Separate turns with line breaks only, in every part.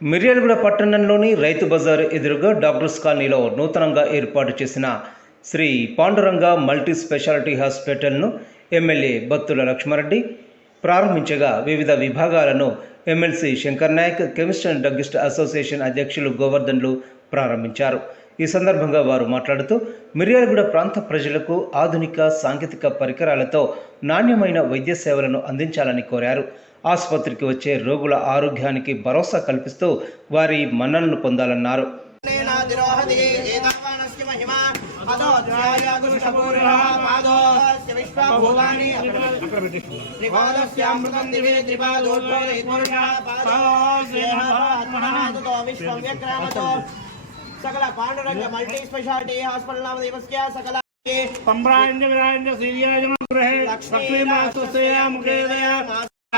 మిర్యాలగూడ పట్టణంలోని రైతు బజార్ ఎదురుగా డాక్టర్స్ కాలనీలో నూతనంగా ఏర్పాటు చేసిన శ్రీ పాండురంగ మల్టీ స్పెషాలిటీ హాస్పిటల్ను ఎమ్మెల్యే బత్తుల లక్ష్మారెడ్డి ప్రారంభించగా వివిధ విభాగాలను MLC Shankar Naik chemist and druggist association అధ్యక్షులు గోవర్ధన్లు ప్రారంభించారు. ఈ సందర్భంగా వారు మాట్లాడుతూ మిర్యాలగూడ ప్రాంత ప్రజలకు ఆధునిక సాంకేతిక పరికరాలతో నాణ్యమైన వైద్య సేవలను అందించాలని కోరారు. ఆసుపత్రికి వచ్చే రోగుల ఆరోగ్యానికి భరోసా కల్పిస్తూ వారి మన్ననలు పొందాలన్నారు.
సకల పాండురంగ మల్టీ స్పెషాలిటీ హాస్పిటల్ నామదేవస్య సకల
పంబ్రాణ్య విరాణ్య శ్రీయాజమ గృహే లక్ష్మీమాస్తుస్తయా ముఖేదయ.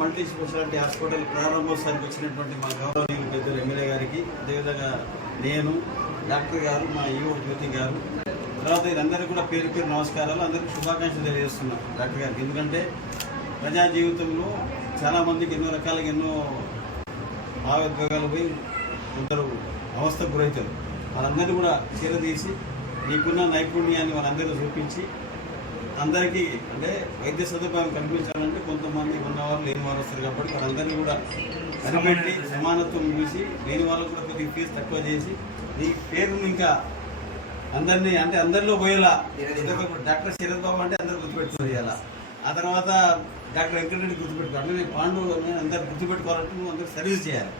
మల్టీ స్పెషాలిటీ హాస్పిటల్ ప్రారంభోత్సవానికి వచ్చినటువంటి మా గౌరవనీయులు పెద్దలు ఎమ్మెల్యే గారికి అదేవిధంగా నేను డాక్టర్ గారు మా ఈవో జ్యోతి గారు తర్వాత వీరందరికీ కూడా పేరు పేరు నమస్కారాలు అందరికీ శుభాకాంక్షలు తెలియజేస్తున్నాం డాక్టర్ గారికి. ఎందుకంటే ప్రజా జీవితంలో చాలామందికి ఎన్నో రకాలుగా ఎన్నో భావోద్వేగాలు పోయి కొందరు అవస్థకు గురవుతారు. వాళ్ళందరినీ కూడా చీరదీసి నీకున్న నైపుణ్యాన్ని వాళ్ళందరూ చూపించి అందరికీ అంటే వైద్య సదుపాయం కల్పించాలంటే కొంతమంది ఉన్నవారు లేని వారు వస్తారు కాబట్టి వాళ్ళందరినీ కూడా కనిపెట్టి సమానత్వం. చూసి లేని వాళ్ళకు కూడా కొద్దిగా ఫీజు తక్కువ చేసి ఈ పేరును ఇంకా అందరినీ అంటే అందరిలో పోయేలా డాక్టర్ శరత్ బాబు అంటే అందరు గుర్తుపెట్టుకుని చేయాలా ఆ తర్వాత డాక్టర్ వెంకటరెడ్డి గుర్తుపెట్టుకోవాలి అంటే నేను పాండు అందరు గుర్తుపెట్టుకోవాలంటే నువ్వు అందరు సర్వీస్ చేయాలి.